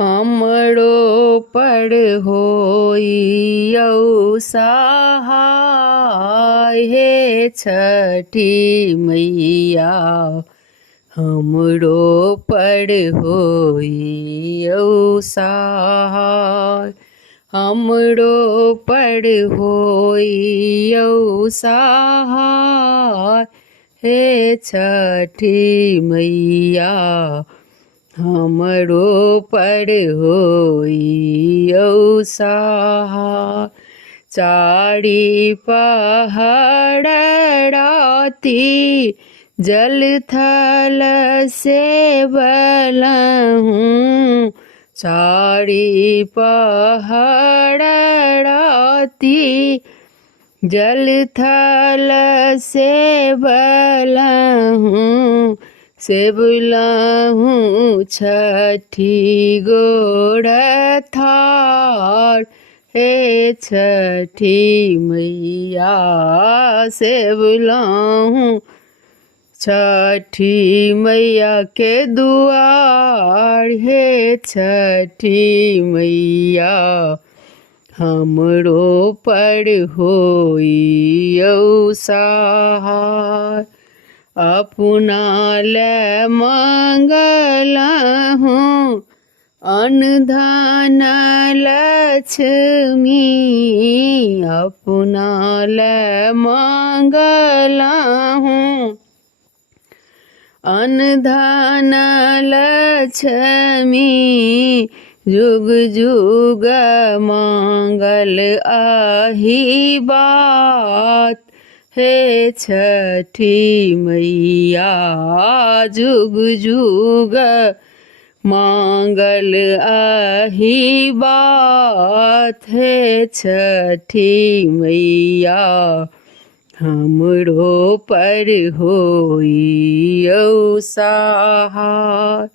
हमरो पर होइयौ सहाय हे छठी मैया। हमरो पर होइयौ सहाय। हमरो पर होइयौ सहाय हे छठी मैया। हमरो पर होइयौ सहाय। चारि पहर राति जल थल सेवलहुँ। चारि पहर राति जल थल सेवलहुँ। सेवलहुँ छठी गोड़ थार हे छठी मैया। सेवलहुँ छठी मैया के दुआर हे छठी मैया। हमरो पर होइयौ सहाय। अपना ले मंगलहुँ अन्न धन लक्ष्मी। अपना ले मंगलहुँ अन्न धन लक्ष्मी। जुग जुग मंगल आही बात हे छठी मैया। जुग जुग मंगल आही बात हे छठी मैया। हमरो पर होइयौ सहाय।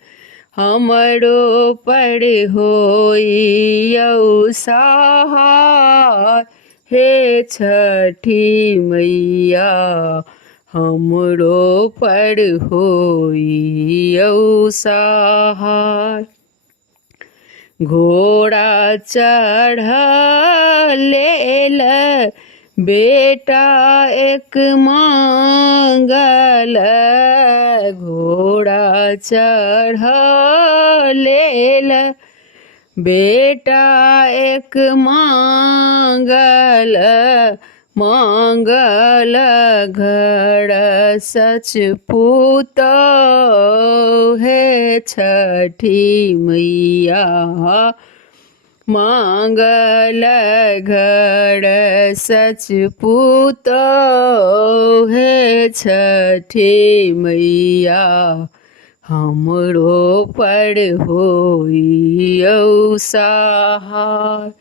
हमरो पर होइयौ सहाय हे छठी मैया। हमरो पर होइयौ सहाय। घोड़ा चढ़लेल बेटा एक मांगल। घोड़ा चढ़लेल बेटा एक मांगल। मांगल घर सच पुतौ हे छठी मैया। मांगल घर सच पुतौ हे छठी मैया। हमरो पर होइयौ सहाय।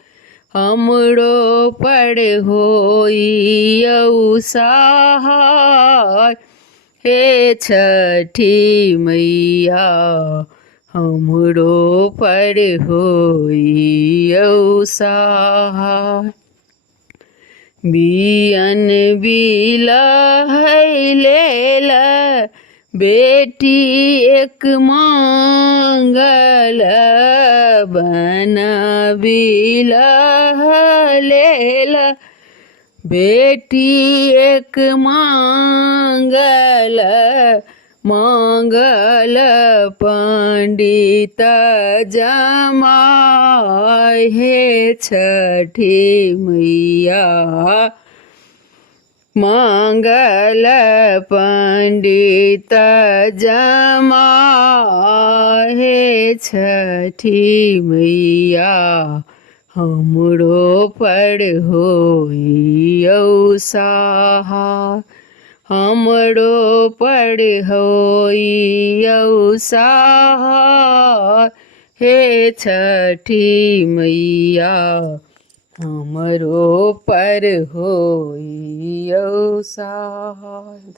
हमरो पर होइयौ सहाय हे छठी मैया। हमरो पर होइयौ सहाय। बियन बिलहैलेल बेटी एक मांगल। बन बिलहैलेल बेटी एक मांगल। मांगल पंडित जमाय हे छठी मैया। मांगल पंडित जमाय हे छठी मैया। हमरो पर होइयौ सहाय। हमरो पर होइयौ सहाय हे छठी मैया। हमरो पर होइयौ सहाय।